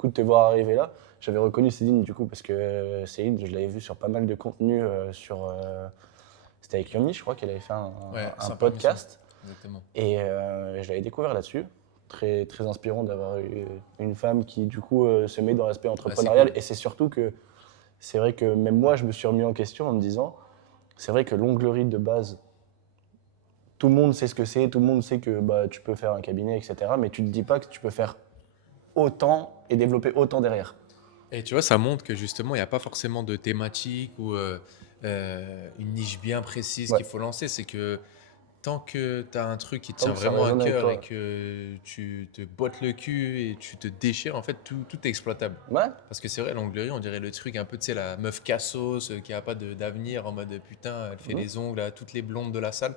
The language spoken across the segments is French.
coup de te voir arriver là. J'avais reconnu Céline du coup parce que Céline, je l'avais vu sur pas mal de contenu c'était avec Yomi, je crois qu'elle avait fait Ouais, un sans permission. podcast Exactement. et je l'avais découvert là-dessus. Très, très inspirant d'avoir eu une femme qui du coup se met dans l'aspect Ah, c'est entrepreneurial cool. et c'est surtout que c'est vrai que même moi je me suis remis en question en me disant c'est vrai que l'onglerie de base tout le monde sait ce que c'est, tout le monde sait que bah, tu peux faire un cabinet, etc. Mais tu te dis pas que tu peux faire autant et développer autant derrière. Et tu vois, ça montre que justement, il n'y a pas forcément de thématique ou une niche bien précise Ouais, qu'il faut lancer. C'est que tant que tu as un truc qui te tant tient que ça vraiment à résonne avec cœur et toi. que tu te bottes le cul et tu te déchires, en fait, tout est exploitable. Ouais, Parce que c'est vrai, l'onglerie, on dirait le truc un peu, tu sais, la meuf cassos qui a pas d'avenir en mode putain, elle fait mhm, les ongles à toutes les blondes de la salle.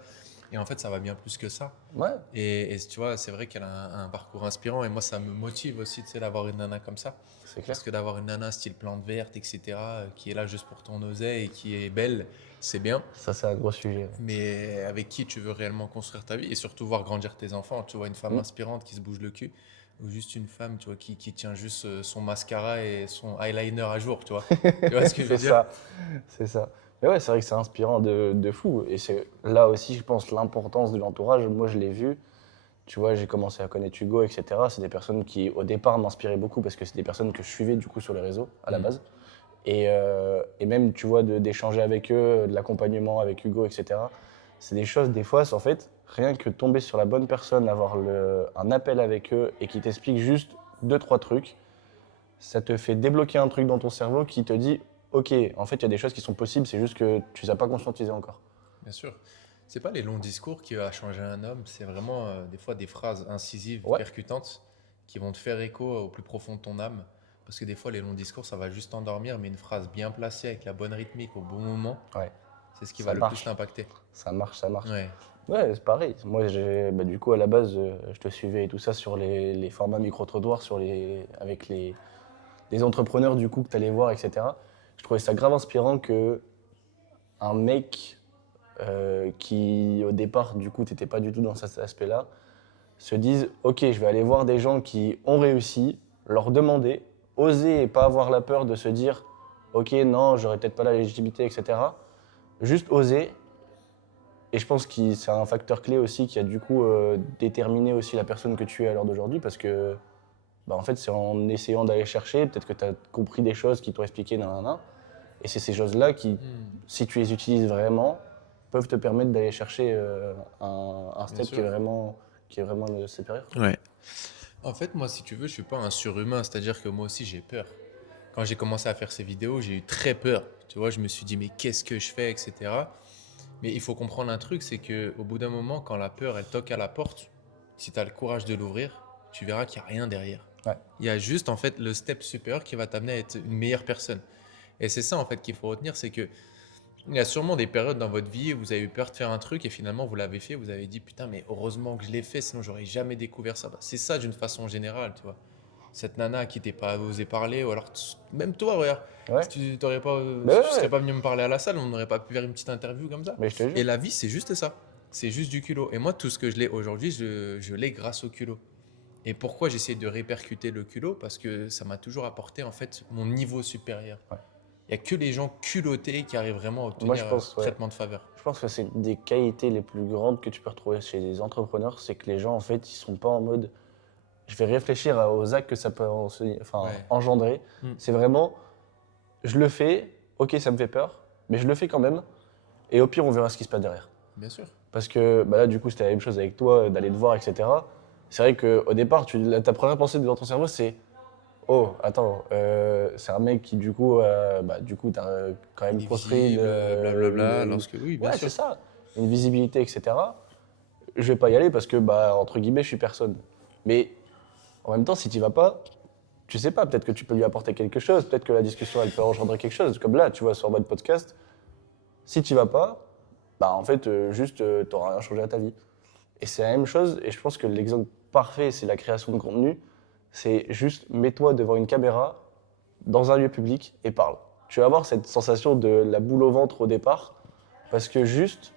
Et en fait, ça va bien plus que ça. ouais, Et tu vois, c'est vrai qu'elle a un parcours inspirant et moi, ça me motive aussi, tu sais, d'avoir une nana comme ça. c'est clair. Parce que d'avoir une nana style plante verte, etc., qui est là juste pour ton oseille et qui est belle, c'est bien. Ça, c'est un gros sujet. Mais avec qui tu veux réellement construire ta vie et surtout voir grandir tes enfants. Tu vois, une femme Mhm. inspirante qui se bouge le cul ou juste une femme, tu vois, qui tient juste son mascara et son eyeliner à jour, tu vois. Tu vois ce que je veux C'est dire? ça, c'est ça. Mais ouais, c'est vrai que c'est inspirant de fou. Et c'est là aussi, je pense, l'importance de l'entourage. Moi, je l'ai vu. Tu vois, j'ai commencé à connaître Hugo, etc. C'est des personnes qui, au départ, m'inspiraient beaucoup parce que c'est des personnes que je suivais du coup sur les réseaux à la Mm. base. Et même, tu vois, d'échanger avec eux, de l'accompagnement avec Hugo, etc. C'est des choses, des fois, c'est en fait, rien que tomber sur la bonne personne, avoir un appel avec eux et qui t'explique juste deux, trois trucs, ça te fait débloquer un truc dans ton cerveau qui te dit, ok, en fait, il y a des choses qui sont possibles, c'est juste que tu ne les as pas conscientisées encore. Bien sûr. C'est pas les longs discours qui va changer un homme, c'est vraiment des fois des phrases incisives, Ouais, percutantes, qui vont te faire écho au plus profond de ton âme. Parce que des fois, les longs discours, ça va juste t'endormir, mais une phrase bien placée avec la bonne rythmique au bon moment, ouais, c'est ce qui va ça le plus marche, t'impacter. ça marche, ça marche. Ouais. Ouais, c'est pareil. Moi, bah, du coup, à la base, je te suivais et tout ça sur les formats micro-trottoirs, avec les entrepreneurs du coup que tu allais voir, etc. Je trouvais ça grave inspirant que un mec qui, au départ, du coup, t'étais pas du tout dans cet aspect-là, se dise, ok, je vais aller voir des gens qui ont réussi, leur demander, oser et pas avoir la peur de se dire, ok, non, j'aurais peut-être pas la légitimité, etc. Juste oser. Et je pense que c'est un facteur clé aussi qui a du coup déterminé aussi la personne que tu es à l'heure d'aujourd'hui parce que bah, en fait c'est en essayant d'aller chercher, peut-être que tu as compris des choses qui t'ont expliqué, nan. Et c'est ces choses-là qui, Hmm, si tu les utilises vraiment, peuvent te permettre d'aller chercher un bien step sûr. qui est vraiment supérieur. Ouais. En fait, moi, si tu veux, je suis pas un surhumain, c'est-à-dire que moi aussi, j'ai peur. Quand j'ai commencé à faire ces vidéos, j'ai eu très peur. Tu vois, je me suis dit, mais qu'est-ce que je fais, etc. Mais il faut comprendre un truc, c'est que au bout d'un moment, quand la peur, elle toque à la porte, si tu as le courage de l'ouvrir, tu verras qu'il n'y a rien derrière. Ouais. Il y a juste, en fait, le step supérieur qui va t'amener à être une meilleure personne. Et c'est ça, en fait, qu'il faut retenir, c'est que il y a sûrement des périodes dans votre vie où vous avez eu peur de faire un truc et finalement vous l'avez fait, vous avez dit putain mais heureusement que je l'ai fait, sinon j'aurais jamais découvert ça. Bah, c'est ça d'une façon générale, tu vois. Cette nana à qui t'es pas osé parler, ou alors même toi, regarde, Ouais. si tu t'aurais pas, Mais si ouais, tu serais ouais. pas venu me parler à la salle, on n'aurait pas pu faire une petite interview comme ça. Mais je te Et jure. la vie, c'est juste ça. C'est juste du culot. Et moi, tout ce que je l'ai aujourd'hui, je l'ai grâce au culot. Et pourquoi j'essaie de répercuter le culot? Parce que ça m'a toujours apporté en fait mon niveau supérieur. Ouais. Il n'y a que les gens culottés qui arrivent vraiment à Moi obtenir je pense, ce ouais. traitement de faveur. Je pense que c'est des qualités les plus grandes que tu peux retrouver chez les entrepreneurs, c'est que les gens en fait ils sont pas en mode je vais réfléchir aux actes que ça peut Ouais. engendrer. Mm. C'est vraiment, je le fais, ok, ça me fait peur, mais je le fais quand même. Et au pire, on verra ce qui se passe derrière. Bien sûr. Parce que bah là, du coup, c'était la même chose avec toi, d'aller te voir, etc. C'est vrai qu'au départ, ta première pensée dans ton cerveau, c'est oh, attends, c'est un mec qui, du coup, t'as quand Il même est construit visible, blablabla, lorsque... Oui, bien ouais, c'est sûr. ça, une visibilité, etc. Je vais pas y aller parce que, bah, entre guillemets, je suis personne. Mais en même temps, si tu vas pas, tu sais pas, peut-être que tu peux lui apporter quelque chose, peut-être que la discussion elle peut engendrer quelque chose. Comme là, tu vois, sur mode podcast, si tu vas pas, bah en fait, juste, t'auras rien changé à ta vie. Et c'est la même chose, et je pense que l'exemple parfait, c'est la création de contenu. C'est juste, mets-toi devant une caméra, dans un lieu public, et parle. Tu vas avoir cette sensation de la boule au ventre au départ, parce que juste,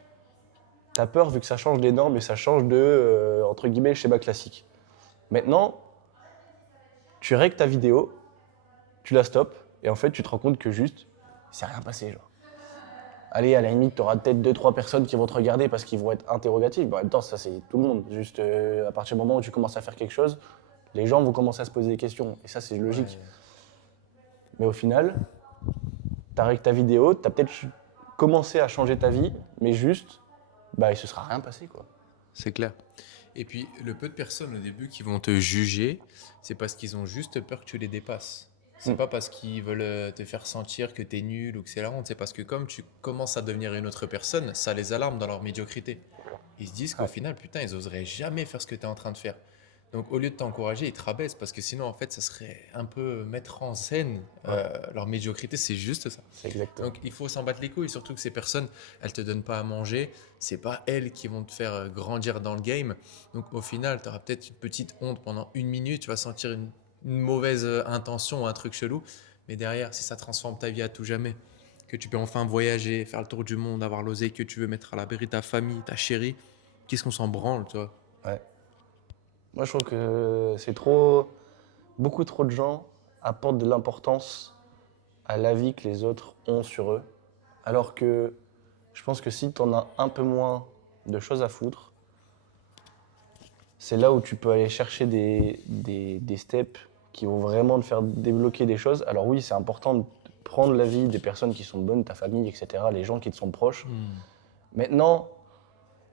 t'as peur vu que ça change des normes et ça change entre guillemets, le schéma classique. Maintenant, tu règles ta vidéo, tu la stops, et en fait, tu te rends compte que juste, il s'est rien passé, genre. Allez, à la limite, tu auras peut-être 2-3 personnes qui vont te regarder parce qu'ils vont être interrogatifs. En même temps, ça, c'est tout le monde. Juste, à partir du moment où tu commences à faire quelque chose, les gens vont commencer à se poser des questions. Et ça, c'est logique. Ouais. Mais au final, tu as règlé ta vidéo, tu as peut-être commencé à changer ta vie, mais juste, bah, il se sera rien passé, quoi. C'est clair. Et puis, le peu de personnes au début qui vont te juger, c'est parce qu'ils ont juste peur que tu les dépasses. C'est Mm. pas parce qu'ils veulent te faire sentir que tu es nul ou que c'est la honte. C'est parce que comme tu commences à devenir une autre personne, ça les alarme dans leur médiocrité. Ils se disent qu'au Ouais. final, putain, ils oseraient jamais faire ce que tu es en train de faire. Donc, au lieu de t'encourager, ils te rabaissent parce que sinon, en fait, ça serait un peu mettre en scène Ouais. leur médiocrité. C'est juste ça. C'est exactement. Donc il faut s'en battre les couilles, surtout que ces personnes, elles te donnent pas à manger, c'est pas elles qui vont te faire grandir dans le game. Donc au final, tu auras peut-être une petite honte pendant 1 minute, tu vas sentir une mauvaise intention ou un truc chelou, mais derrière, si ça transforme ta vie à tout jamais, que tu peux enfin voyager, faire le tour du monde, avoir l'oseille que tu veux, mettre à l'abri ta famille, ta chérie, qu'est-ce qu'on s'en branle, toi? Ouais. Moi, je trouve que c'est trop. Beaucoup trop de gens apportent de l'importance à l'avis que les autres ont sur eux. Alors que je pense que si tu en as un peu moins de choses à foutre, c'est là où tu peux aller chercher des steps qui vont vraiment te faire débloquer des choses. Alors oui, c'est important de prendre l'avis des personnes qui sont bonnes, ta famille, etc., les gens qui te sont proches. Maintenant,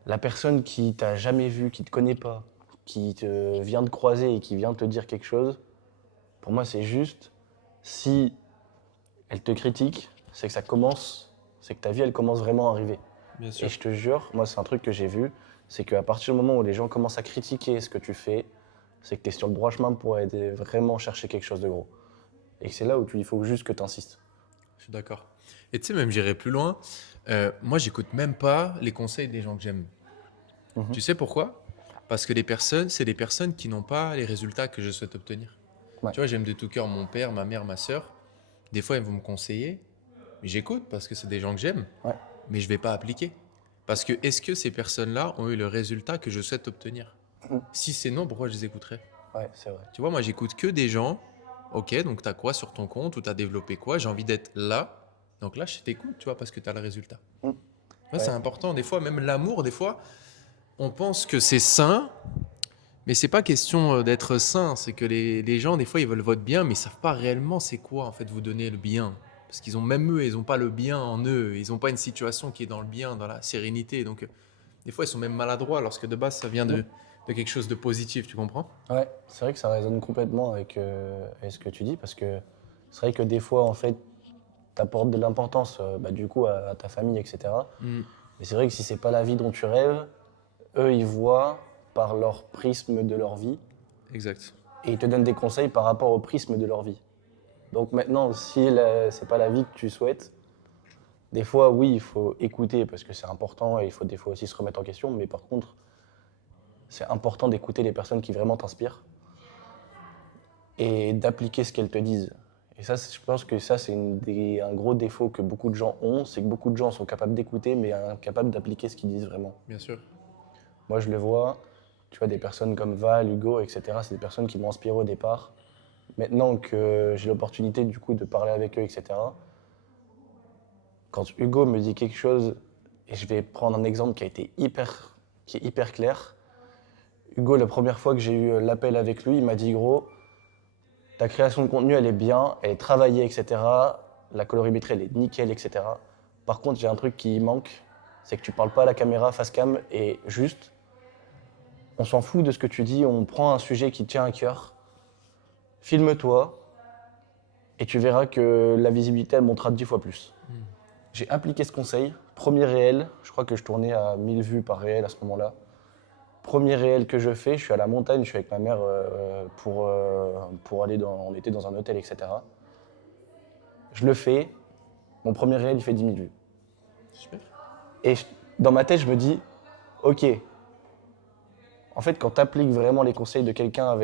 la personne qui t'a jamais vu, qui te connaît pas, qui te vient de croiser et qui vient te dire quelque chose, pour moi, c'est juste si elle te critique, c'est que ça commence, c'est que ta vie, elle commence vraiment à arriver. Bien Et sûr. je te jure, moi, c'est un truc que j'ai vu, c'est qu'à partir du moment où les gens commencent à critiquer ce que tu fais, c'est que tu es sur le droit chemin pour aller vraiment chercher quelque chose de gros. Et que c'est là où il faut juste que tu insistes. Je suis d'accord. Et tu sais, même j'irai plus loin. Moi, j'écoute même pas les conseils des gens que j'aime. Tu sais pourquoi? Parce que les personnes, c'est des personnes qui n'ont pas les résultats que je souhaite obtenir. Ouais. Tu vois, j'aime de tout cœur mon père, ma mère, ma sœur. Des fois, ils vont me conseiller, mais j'écoute parce que c'est des gens que j'aime, Ouais. mais je vais pas appliquer. Parce que est-ce que ces personnes-là ont eu le résultat que je souhaite obtenir? Mhm. Si c'est non, pourquoi je les écouterais? Ouais, c'est vrai. Tu vois, moi, j'écoute que des gens. Ok, donc tu as quoi sur ton compte ou tu as développé quoi? J'ai envie d'être là. Donc là, je t'écoute, tu vois, parce que tu as le résultat. Mhm. Ouais, Ouais. c'est important. Des fois, même l'amour, des fois, on pense que c'est sain, mais c'est pas question d'être sain. C'est que les gens, des fois, ils veulent votre bien, mais ils savent pas réellement c'est quoi, en fait, vous donner le bien. Parce qu'ils ont, même eux, ils ont pas le bien en eux. Ils ont pas une situation qui est dans le bien, dans la sérénité. Donc, des fois, ils sont même maladroits lorsque de base, ça vient de quelque chose de positif, tu comprends? Ouais, c'est vrai que ça résonne complètement avec ce que tu dis, parce que c'est vrai que des fois, en fait, tu apportes de l'importance du coup à ta famille, etc. Mm, Mais c'est vrai que si c'est pas la vie dont tu rêves, eux, ils voient par leur prisme de leur vie exact. et ils te donnent des conseils par rapport au prisme de leur vie. Donc maintenant, si c'est pas la vie que tu souhaites, des fois, oui, il faut écouter parce que c'est important et il faut des fois aussi se remettre en question. Mais par contre, c'est important d'écouter les personnes qui vraiment t'inspirent et d'appliquer ce qu'elles te disent. Et ça, je pense que ça, c'est un gros défaut que beaucoup de gens ont, c'est que beaucoup de gens sont capables d'écouter, mais incapables d'appliquer ce qu'ils disent vraiment. Bien sûr. Moi, je le vois, tu vois, des personnes comme Val, Hugo, etc., c'est des personnes qui m'ont inspiré au départ. Maintenant que j'ai l'opportunité, du coup, de parler avec eux, etc., quand Hugo me dit quelque chose, et je vais prendre un exemple qui est hyper clair. Hugo, la première fois que j'ai eu l'appel avec lui, il m'a dit, gros, ta création de contenu, elle est bien, elle est travaillée, etc. La colorimétrie, elle est nickel, etc. Par contre, j'ai un truc qui manque, c'est que tu parles pas à la caméra face cam et juste, on s'en fout de ce que tu dis, on prend un sujet qui te tient à cœur, filme-toi et tu verras que la visibilité, elle montera 10 fois plus. J'ai appliqué ce conseil. Premier réel, je crois que je tournais à 1000 vues par réel à ce moment-là. Premier réel que je fais, je suis à la montagne, je suis avec ma mère pour aller on était dans un hôtel, etc. Je le fais, mon premier réel, il fait 10 000 vues. Super. Et dans ma tête, je me dis, ok, en fait, quand tu appliques vraiment les conseils de quelqu'un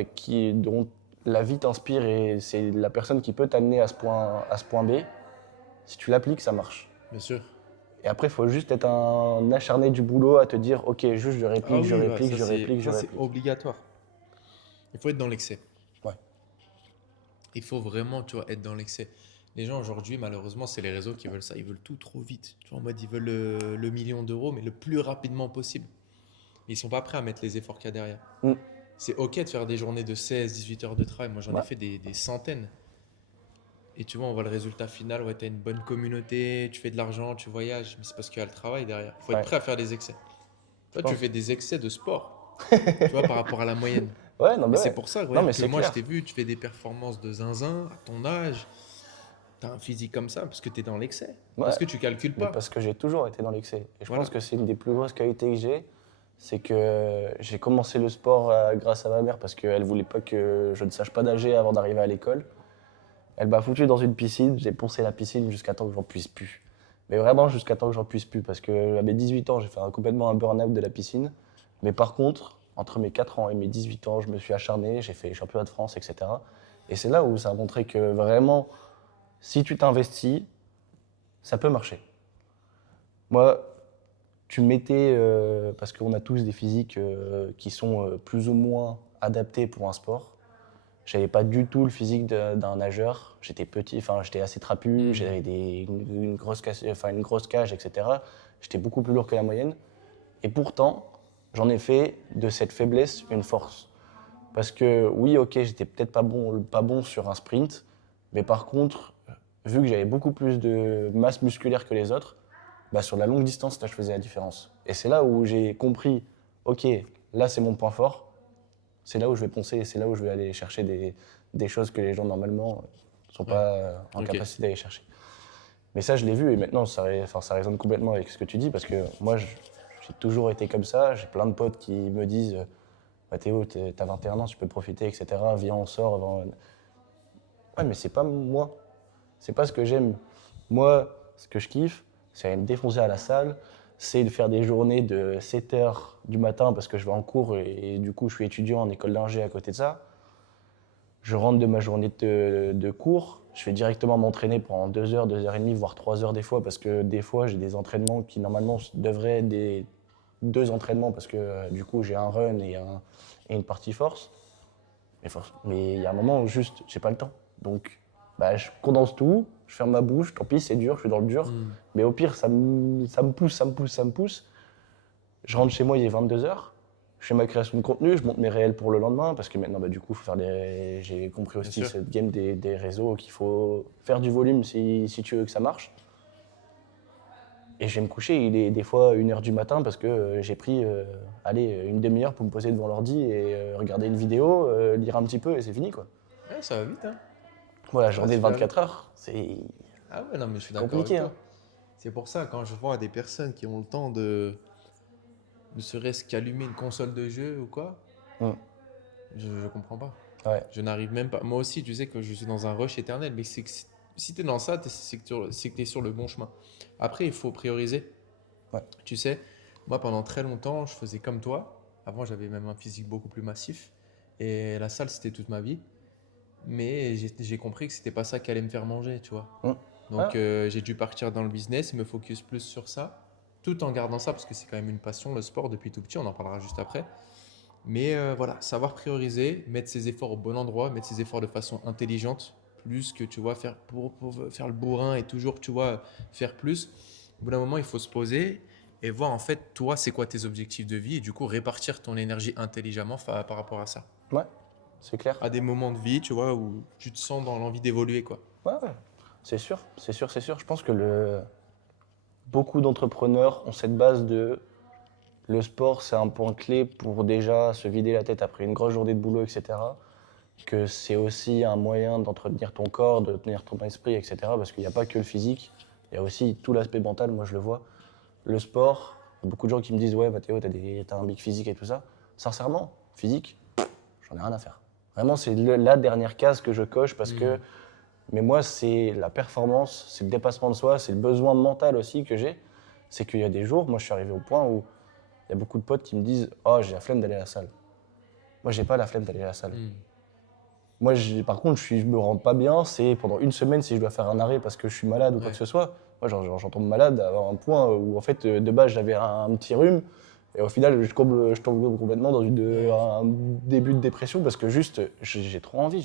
dont la vie t'inspire et c'est la personne qui peut t'amener à ce point B, si tu l'appliques, ça marche. Bien sûr. Et après, il faut juste être un acharné du boulot à te dire, ok, juste je réplique, Ah oui, je ouais, réplique, ça je c'est réplique, je ça, c'est réplique. obligatoire. Il faut être dans l'excès. Ouais. Il faut vraiment, tu vois, être dans l'excès. Les gens aujourd'hui, malheureusement, c'est les réseaux qui veulent ça. Ils veulent tout trop vite. Tu vois, en mode, ils veulent le million d'euros, mais le plus rapidement possible. Ils sont pas prêts à mettre les efforts qu'il y a derrière. Mm. C'est OK de faire des journées de 16, 18 heures de travail. Moi, j'en ai Ouais. fait des centaines. Et tu vois, on voit le résultat final. Ouais, tu as une bonne communauté, tu fais de l'argent, tu voyages. Mais c'est parce qu'il y a le travail derrière. Il faut être Ouais, prêt à faire des excès. je Toi, tu pense. fais des excès de sport, tu vois, par rapport à la moyenne. Ouais, non, Et mais c'est ouais. pour ça, Non, regarde, mais que c'est moi, je clair. t'ai vu, tu fais des performances de zinzin à ton âge. Tu as un physique comme ça parce que tu es dans l'excès. Ouais, Parce que tu calcules mais pas. parce que j'ai toujours été dans l'excès. Et je pense Voilà. que c'est une des plus grosses qualités que j'ai, c'est que j'ai commencé le sport grâce à ma mère parce qu'elle voulait pas que je ne sache pas nager avant d'arriver à l'école. Elle m'a foutu dans une piscine, j'ai poncé la piscine jusqu'à temps que j'en puisse plus. Mais vraiment jusqu'à temps que j'en puisse plus, parce qu'à mes 18 ans, j'ai fait complètement un burn-out de la piscine. Mais par contre, entre mes 4 ans et mes 18 ans, je me suis acharné, j'ai fait les championnats de France, etc. Et c'est là où ça a montré que vraiment, si tu t'investis, ça peut marcher. Moi, tu mettais, parce qu'on a tous des physiques qui sont plus ou moins adaptés pour un sport. J'avais pas du tout le physique d'un nageur. J'étais petit, enfin j'étais assez trapu, Mhm. j'avais une grosse cage, etc. J'étais beaucoup plus lourd que la moyenne. Et pourtant, j'en ai fait de cette faiblesse une force. Parce que oui, ok, j'étais peut-être pas bon sur un sprint, mais par contre, vu que j'avais beaucoup plus de masse musculaire que les autres, bah, sur la longue distance, là, je faisais la différence. Et c'est là où j'ai compris, ok, là c'est mon point fort, c'est là où je vais poncer et c'est là où je vais aller chercher des choses que les gens normalement ne sont Ouais. pas en Ok. capacité d'aller chercher. Mais ça, je l'ai vu et maintenant, ça résonne complètement avec ce que tu dis parce que moi, j'ai toujours été comme ça. J'ai plein de potes qui me disent Mathéo, t'as 21 ans, tu peux profiter, etc. Viens, on sort. Ouais, mais c'est pas moi. C'est pas ce que j'aime. Moi, ce que je kiffe, c'est aller me défoncer à la salle, c'est de faire des journées de 7 h du matin parce que je vais en cours et du coup, je suis étudiant en école d'ingé à côté de ça. Je rentre de ma journée de cours, je vais directement m'entraîner pendant 2 heures, 2 heures et demie, voire 3 heures des fois, parce que des fois j'ai des entraînements qui normalement devraient être des 2 entraînements, parce que du coup j'ai un run et une partie force. Mais il y a un moment où juste j'ai pas le temps. Donc bah, je condense tout, je ferme ma bouche, tant pis c'est dur, je suis dans le dur. Mhm. Mais au pire ça me pousse, ça me pousse, ça me pousse. Je rentre chez moi, il est 22 h. Je fais ma création de contenu, je monte mes réels pour le lendemain parce que maintenant, bah, du coup, j'ai compris Bien aussi sûr. cette game des réseaux qu'il faut faire du volume si tu veux que ça marche. Et je vais me coucher, il est des fois 1 h du matin parce que j'ai pris allez, une demi-heure pour me poser devant l'ordi et regarder une vidéo, lire un petit peu et c'est fini quoi. Ouais, ça va vite, hein. Voilà, Ça va journée de super vite. 24 heures, Ah ouais, non, mais je suis c'est d'accord avec compliqué. Hein. toi. C'est pour ça, quand je vois des personnes qui ont le temps de ne serait-ce qu'allumer une console de jeu ou quoi, Mm. je comprends pas. Ouais, Je n'arrive même pas. Moi aussi, tu sais que je suis dans un rush éternel, mais c'est que si tu es dans ça, c'est que tu es sur le bon chemin. Après, il faut prioriser. ouais. Tu sais, moi, pendant très longtemps, je faisais comme toi. Avant, j'avais même un physique beaucoup plus massif. Et la salle, c'était toute ma vie. Mais j'ai compris que c'était pas ça qui allait me faire manger, tu vois. Mm. Donc, Ah, j'ai dû partir dans le business et me focus plus sur ça, tout en gardant ça, parce que c'est quand même une passion, le sport, depuis tout petit. On en parlera juste après. Mais voilà, savoir prioriser, mettre ses efforts au bon endroit, mettre ses efforts de façon intelligente, plus que tu vois, pour faire le bourrin et toujours, tu vois, faire plus. Au bout d'un moment, il faut se poser et voir en fait, toi, c'est quoi tes objectifs de vie et du coup, répartir ton énergie intelligemment par rapport à ça. ouais, c'est clair. À des moments de vie, tu vois, où tu te sens dans l'envie d'évoluer, quoi. Ouais, ouais. C'est sûr, c'est sûr, c'est sûr. Je pense que beaucoup d'entrepreneurs ont cette base de le sport, c'est un point clé pour déjà se vider la tête après une grosse journée de boulot, etc. Que c'est aussi un moyen d'entretenir ton corps, de tenir ton esprit, etc. Parce qu'il n'y a pas que le physique, il y a aussi tout l'aspect mental, moi je le vois. Le sport, il y a beaucoup de gens qui me disent ouais Mathéo, t'as un big physique et tout ça. Sincèrement, physique, j'en ai rien à faire. Vraiment, c'est la dernière case que je coche parce que, Hmm. mais moi c'est la performance, c'est le dépassement de soi, c'est le besoin mental aussi que j'ai. C'est qu'il y a des jours, moi je suis arrivé au point où il y a beaucoup de potes qui me disent oh j'ai la flemme d'aller à la salle. Moi j'ai pas la flemme d'aller à la salle. Hmm. Moi, par contre, je me rends pas bien. C'est pendant une semaine si je dois faire un arrêt parce que je suis malade ou quoi que Ouais. ce soit. Moi, j'en tombe malade à un point où, en fait, de base, j'avais un petit rhume. Et au final, je tombe complètement dans un début de dépression parce que juste, j'ai trop envie. Ouais,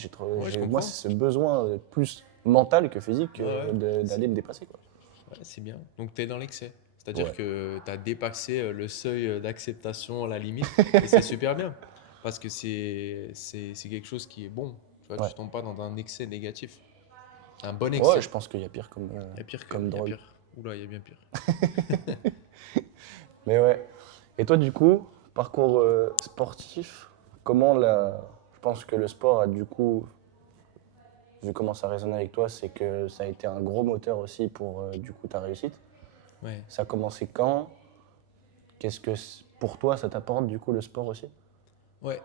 je Moi, comprends. c'est ce besoin plus mental que physique Ouais, ouais. d'aller me dépasser, quoi. Ouais, c'est bien. Donc, tu es dans l'excès. C'est-à-dire Ouais. que tu as dépassé le seuil d'acceptation, la limite, et c'est super bien. Parce que c'est quelque chose qui est bon. Tu vois, Ouais. tu tombes pas dans un excès négatif. Un bon Ouais, excès. je pense qu'il y a pire Il y a pire que. comme Il y a drogue. pire. Oula, il y a bien pire. Mais ouais. Et toi, du coup, parcours sportif, je pense que le sport a du coup, vu comment ça résonne avec toi, c'est que ça a été un gros moteur aussi pour du coup ta réussite. Ouais. Ça a commencé quand? Pour toi, ça t'apporte du coup le sport aussi? Ouais.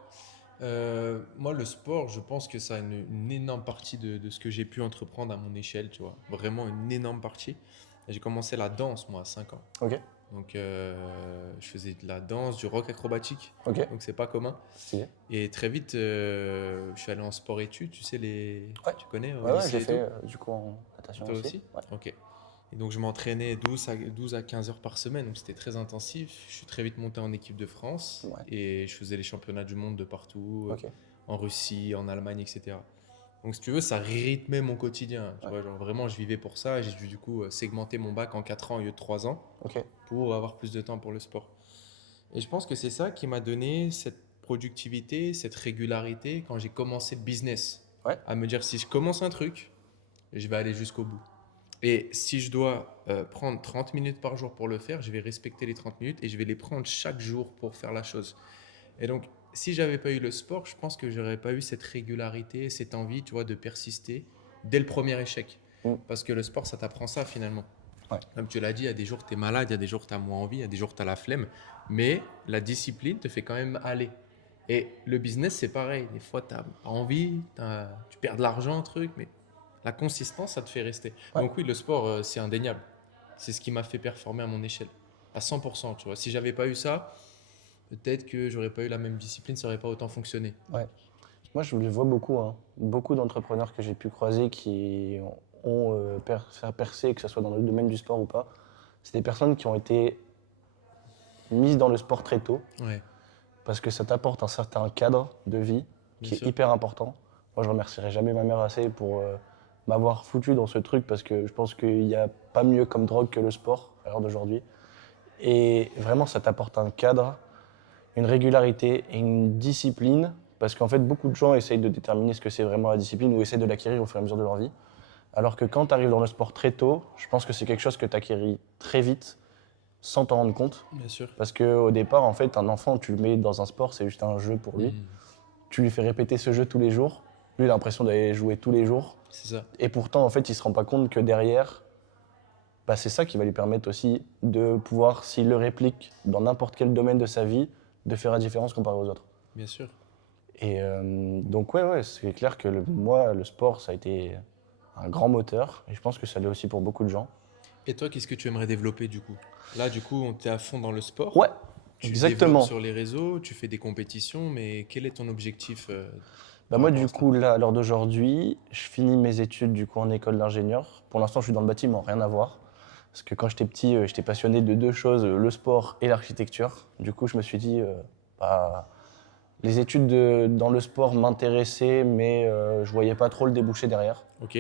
Moi, le sport, je pense que ça a une énorme partie de ce que j'ai pu entreprendre à mon échelle, tu vois. Vraiment une énorme partie. J'ai commencé la danse, moi, à 5 ans. Ok, Donc, je faisais de la danse, du rock acrobatique. ok, Donc, c'est pas commun. stylé. Et très vite, je suis allé en sport-études, tu sais, Ouais, tu connais, au ouais, j'ai lycée et tout. fait du coup en natation Toi aussi. aussi? Ouais, Ok. Et donc, je m'entraînais 12 à 15 heures par semaine, donc c'était très intensif. Je suis très vite monté en équipe de France ouais, et je faisais les championnats du monde de partout, ok, en Russie, en Allemagne, etc. Donc, si tu veux, ça rythmait mon quotidien. Tu ouais, vois, genre vraiment, je vivais pour ça. J'ai dû du coup segmenter mon bac en 4 ans au lieu de 3 ans ok, pour avoir plus de temps pour le sport. Et je pense que c'est ça qui m'a donné cette productivité, cette régularité quand j'ai commencé le business. ouais, À me dire, si je commence un truc, je vais aller jusqu'au bout. Et si je dois prendre 30 minutes par jour pour le faire, je vais respecter les 30 minutes et je vais les prendre chaque jour pour faire la chose. Et donc, si j'avais pas eu le sport, je pense que j'aurais pas eu cette régularité, cette envie, tu vois, de persister dès le premier échec. mm, Parce que le sport, ça t'apprend ça finalement. ouais, Comme tu l'as dit, il y a des jours tu es malade, il y a des jours tu as moins envie, il y a des jours tu as la flemme. Mais la discipline te fait quand même aller. Et le business, c'est pareil. Des fois, tu as envie, tu perds de l'argent, un truc, mais la consistance, ça te fait rester. ouais. Donc oui, le sport, c'est indéniable. C'est ce qui m'a fait performer à mon échelle. À 100%, tu vois. Si j'avais pas eu ça, peut-être que j'aurais pas eu la même discipline, ça aurait pas autant fonctionné. Ouais. Moi, je le vois beaucoup, hein. Beaucoup d'entrepreneurs que j'ai pu croiser qui ont fait percer, que ce soit dans le domaine du sport ou pas. C'est des personnes qui ont été mises dans le sport très tôt Ouais, parce que ça t'apporte un certain cadre de vie bien qui est sûr. hyper important. Moi, je remercierai jamais ma mère assez pour m'avoir foutu dans ce truc parce que je pense qu'il n'y a pas mieux comme drogue que le sport à l'heure d'aujourd'hui. Et vraiment, ça t'apporte un cadre, une régularité et une discipline. Parce qu'en fait, beaucoup de gens essayent de déterminer ce que c'est vraiment la discipline ou essayent de l'acquérir au fur et à mesure de leur vie. Alors que quand tu arrives dans le sport très tôt, je pense que c'est quelque chose que tu acquéris très vite sans t'en rendre compte. Bien sûr. Parce qu'au départ, en fait, un enfant, tu le mets dans un sport, c'est juste un jeu pour lui. Mhm. Tu lui fais répéter ce jeu tous les jours. Lui, il a l'impression d'aller jouer tous les jours. C'est ça. Et pourtant, en fait, il ne se rend pas compte que derrière, bah, c'est ça qui va lui permettre aussi de pouvoir, s'il le réplique dans n'importe quel domaine de sa vie, de faire la différence comparé aux autres. Bien sûr. Et donc, ouais, c'est clair que moi, le sport, ça a été un grand moteur. Et je pense que ça l'est aussi pour beaucoup de gens. Et toi, qu'est-ce que tu aimerais développer du coup? Là, du coup, on t'es à fond dans le sport. Ouais, Tu développes exactement. sur les réseaux, tu fais des compétitions, mais quel est ton objectif Bah par moi, rapport du à cela? coup, là, à l'heure d'aujourd'hui, je finis mes études du coup en école d'ingénieur. Pour l'instant, je suis dans le bâtiment, rien à voir. Parce que quand j'étais petit, j'étais passionné de deux choses, le sport et l'architecture. Du coup, je me suis dit, bah, les études dans le sport m'intéressaient, mais je voyais pas trop le débouché derrière. Ok,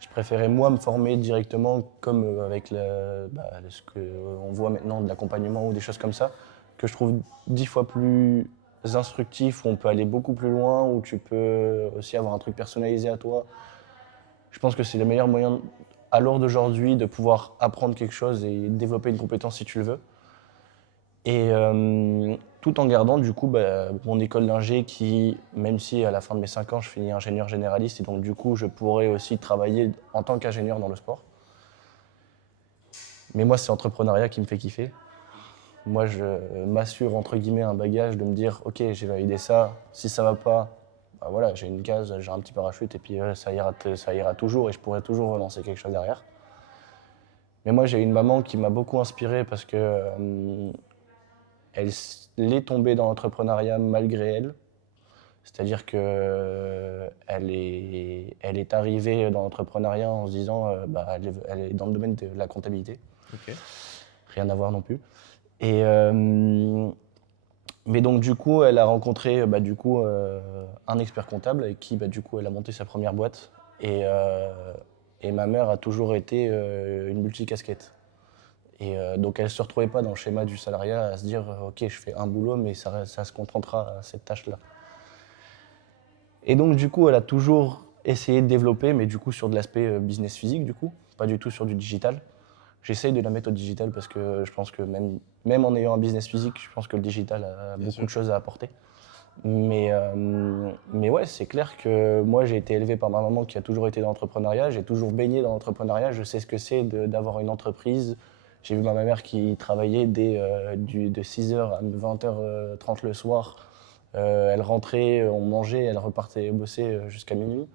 Je préférais moi me former directement, comme avec ce qu'on voit maintenant de l'accompagnement ou des choses comme ça, que je trouve 10 fois plus instructif, où on peut aller beaucoup plus loin, où tu peux aussi avoir un truc personnalisé à toi. Je pense que c'est le meilleur moyen, à l'heure d'aujourd'hui, de pouvoir apprendre quelque chose et développer une compétence si tu le veux. Et tout en gardant du coup mon école d'ingé qui, même si à la fin de mes 5 ans je finis ingénieur généraliste, et donc du coup je pourrais aussi travailler en tant qu'ingénieur dans le sport. Mais moi c'est l'entrepreneuriat qui me fait kiffer. Moi je m'assure entre guillemets un bagage de me dire ok j'ai validé ça, si ça va pas, bah voilà j'ai une case, j'ai un petit parachute et puis ça ira toujours et je pourrai toujours relancer quelque chose derrière. Mais moi j'ai une maman qui m'a beaucoup inspiré parce que elle est tombée dans l'entrepreneuriat malgré elle. C'est-à-dire qu'elle elle est arrivée dans l'entrepreneuriat en se disant elle est dans le domaine de la comptabilité. ok, Rien à voir non plus. Et, mais donc du coup, elle a rencontré un expert comptable avec qui du coup, elle a monté sa première boîte. Et, euh, et ma mère a toujours été une multicasquette. Et donc elle ne se retrouvait pas dans le schéma du salariat à se dire ok, je fais un boulot, mais ça se contentera à cette tâche-là. Et donc du coup, elle a toujours essayé de développer, mais du coup sur de l'aspect business physique, du coup, pas du tout sur du digital. J'essaye de la mettre au digital parce que je pense que même en ayant un business physique, je pense que le digital a Bien beaucoup sûr. de choses à apporter. Mais ouais, c'est clair que moi, j'ai été élevé par ma maman qui a toujours été dans l'entrepreneuriat. J'ai toujours baigné dans l'entrepreneuriat. Je sais ce que c'est d'avoir une entreprise. J'ai vu ma mère qui travaillait de 6h à 20h30 le soir. Elle rentrait, on mangeait, elle repartait bosser jusqu'à minuit.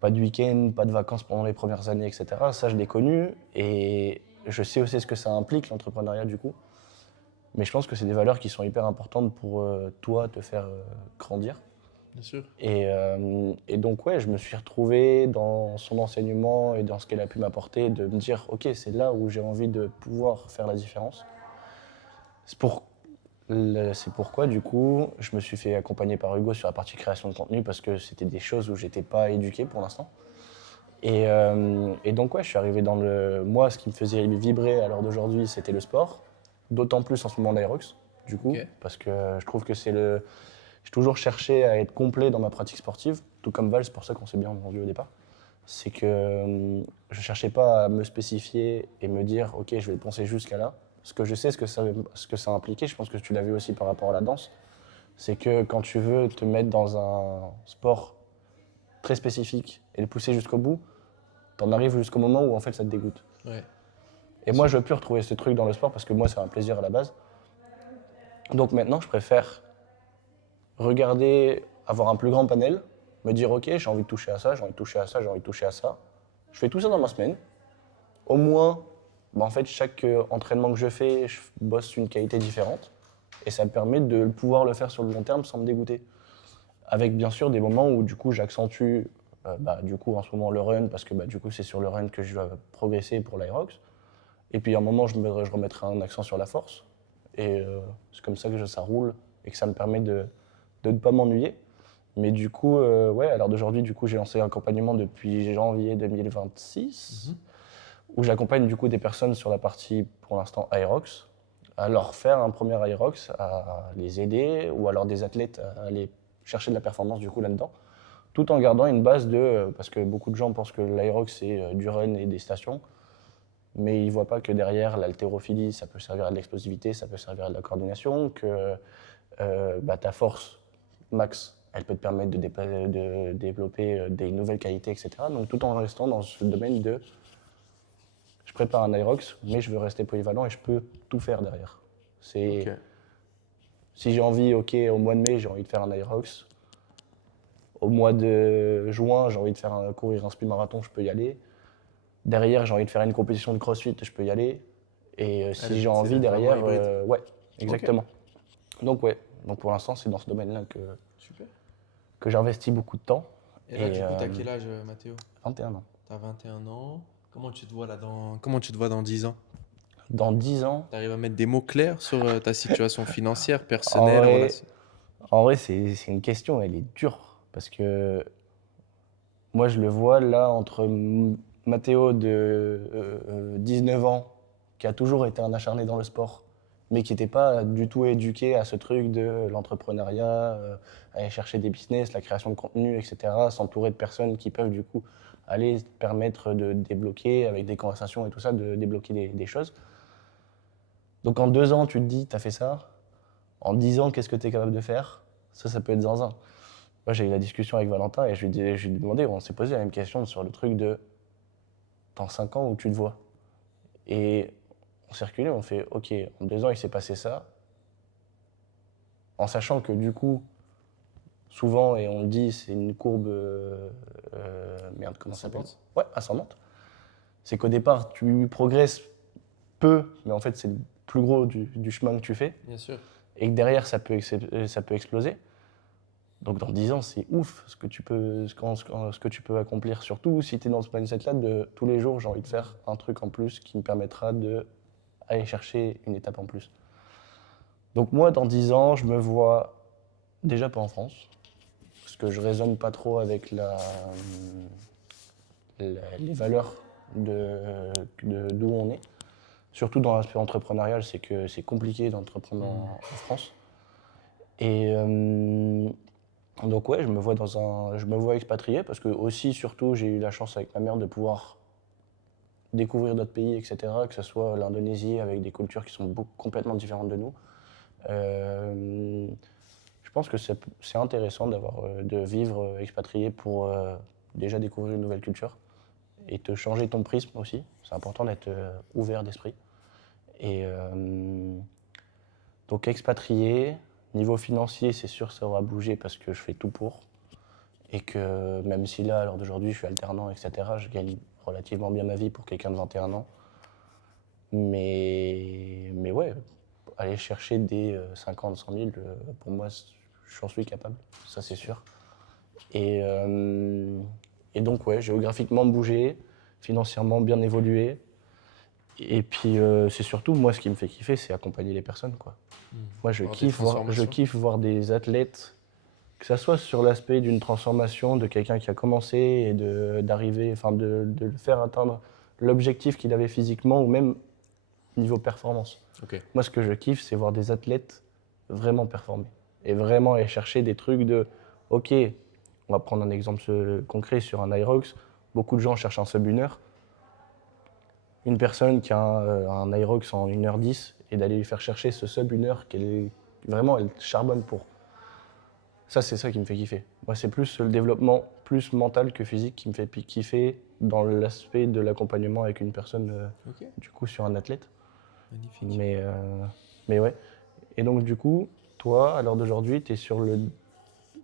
Pas de week-end, pas de vacances pendant les premières années, etc. Ça, je l'ai connu et je sais aussi ce que ça implique, l'entrepreneuriat, du coup. Mais je pense que c'est des valeurs qui sont hyper importantes pour toi, te faire grandir. Bien sûr. Et donc, ouais, je me suis retrouvé dans son enseignement et dans ce qu'elle a pu m'apporter, de me dire, OK, c'est là où j'ai envie de pouvoir faire la différence. C'est pour, c'est pourquoi, du coup, je me suis fait accompagner par Hugo sur la partie création de contenu parce que c'était des choses où j'étais pas éduqué pour l'instant. Et donc, ouais, je suis arrivé dans le. Moi, ce qui me faisait vibrer à l'heure d'aujourd'hui, c'était le sport. D'autant plus en ce moment l'Aerox, du coup, Ok. parce que je trouve que c'est le. J'ai toujours cherché à être complet dans ma pratique sportive, tout comme Val, c'est pour ça qu'on s'est bien entendu au départ. C'est que je cherchais pas à me spécifier et me dire, ok, je vais le penser jusqu'à là. Parce que je sais ce que ça impliquait, je pense que tu l'as vu aussi par rapport à la danse. C'est que quand tu veux te mettre dans un sport très spécifique et le pousser jusqu'au bout, t'en arrives jusqu'au moment où en fait ça te dégoûte. Ouais. Et Bien moi, sûr. je veux plus retrouver ce truc dans le sport parce que moi, c'est un plaisir à la base. Donc maintenant, je préfère regarder, avoir un plus grand panel, me dire ok, j'ai envie de toucher à ça, j'ai envie de toucher à ça, j'ai envie de toucher à ça. Je fais tout ça dans ma semaine. Au moins, en fait, chaque entraînement que je fais, je bosse une qualité différente. Et ça me permet de pouvoir le faire sur le long terme sans me dégoûter. Avec bien sûr des moments où du coup j'accentue du coup en ce moment le run parce que du coup c'est sur le run que je dois progresser pour l'Aerox. Et puis à un moment je remettrai un accent sur la force. Et c'est comme ça que ça roule et que ça me permet de ne pas m'ennuyer. Mais du coup, ouais, à l'heure d'aujourd'hui, du coup, j'ai lancé un accompagnement depuis janvier 2026, Mhm. où j'accompagne du coup des personnes sur la partie, pour l'instant, Aerox, à leur faire un premier Aerox, à les aider, ou alors des athlètes à aller chercher de la performance du coup là-dedans, tout en gardant une base parce que beaucoup de gens pensent que l'Aerox c'est du run et des stations, mais ils ne voient pas que derrière l'haltérophilie, ça peut servir à de l'explosivité, ça peut servir à de la coordination, que ta force max, elle peut te permettre de développer des nouvelles qualités, etc. Donc tout en restant dans ce domaine de je prépare un Aerox, mais je veux rester polyvalent et je peux tout faire derrière. Ok. C'est si j'ai envie, ok, au mois de mai, j'ai envie de faire un Aerox. Au mois de juin, j'ai envie de courir un speed marathon, je peux y aller. Derrière, j'ai envie de faire une compétition de crossfit, je peux y aller. Et si j'ai C'est envie vraiment derrière, hybride. ouais, Ok. exactement. Donc ouais, donc pour l'instant, c'est dans ce domaine-là Super. que j'investis beaucoup de temps. Et là, Et du coup, t'as quel âge, Mathéo? 21 ans. T'as 21 ans. Comment tu te vois dans 10 ans? Dans 10 ans, T'arrives à mettre des mots clairs sur ta situation financière, en personnelle, vrai, relation? c'est une question, elle est dure. Parce que moi, je le vois là entre Mathéo de 19 ans, qui a toujours été un acharné dans le sport, mais qui n'était pas du tout éduqué à ce truc de l'entrepreneuriat, aller chercher des business, la création de contenu, etc., s'entourer de personnes qui peuvent du coup aller permettre de débloquer, avec des conversations et tout ça, de débloquer des choses. Donc en 2 ans, tu te dis, tu as fait ça. En 10 ans, qu'est-ce que tu es capable de faire? Ça peut être zinzin. Moi, j'ai eu la discussion avec Valentin et je lui ai demandé, on s'est posé la même question sur le truc de dans 5 ans où tu te vois. Et on s'est reculé, on fait, ok, en 2 ans, il s'est passé ça, en sachant que du coup, souvent, et on le dit, c'est une courbe, merde, comment ça s'appelle? Ascendante? Ouais, ascendante. C'est qu'au départ, tu progresses peu, mais en fait, c'est le plus gros du chemin que tu fais, Bien sûr. et que derrière, ça peut exploser. Donc dans 10 ans, c'est ouf ce que tu peux accomplir, surtout si tu es dans ce mindset-là de tous les jours, j'ai envie de faire un truc en plus qui me permettra de aller chercher une étape en plus. Donc moi, dans 10 ans, je me vois déjà pas en France, parce que je raisonne pas trop avec les valeurs d'où on est. Surtout dans l'aspect entrepreneurial, c'est que c'est compliqué d'entreprendre en France. Et donc ouais, je me vois expatrié parce que aussi, surtout, j'ai eu la chance avec ma mère de pouvoir découvrir d'autres pays, etc. Que ce soit l'Indonésie avec des cultures qui sont complètement différentes de nous. Je pense que c'est intéressant de vivre expatrié pour déjà découvrir une nouvelle culture et te changer ton prisme aussi. C'est important d'être ouvert d'esprit. Et donc expatrié, niveau financier, c'est sûr ça aura bougé parce que je fais tout pour. Et que même si là, à l'heure d'aujourd'hui, je suis alternant, etc., je gagne relativement bien ma vie pour quelqu'un de 21 ans. Mais ouais, aller chercher des 50, 100 000, pour moi, j'en suis capable, ça c'est sûr. Et donc ouais, géographiquement bougé, financièrement bien évolué. Et puis c'est surtout, moi, ce qui me fait kiffer, c'est accompagner les personnes, quoi. Moi, je Avoir des transformations. kiffe voir des athlètes, que ça soit sur l'aspect d'une transformation de quelqu'un qui a commencé et d'arriver, enfin de le faire atteindre l'objectif qu'il avait physiquement ou même niveau performance. Ok. Moi, ce que je kiffe, c'est voir des athlètes vraiment performer et vraiment aller chercher des trucs de, ok, on va prendre un exemple concret sur un Irox. Beaucoup de gens cherchent un sub 1 heure. Une personne qui a un Irox en 1h10 et d'aller lui faire chercher ce sub 1 heure vraiment, elle charbonne pour. Ça, c'est ça qui me fait kiffer. Moi, c'est plus le développement plus mental que physique qui me fait kiffer dans l'aspect de l'accompagnement avec une personne, Ok. du coup, sur un athlète. Magnifique. Mais ouais. Et donc, du coup, toi, à l'heure d'aujourd'hui, tu es sur le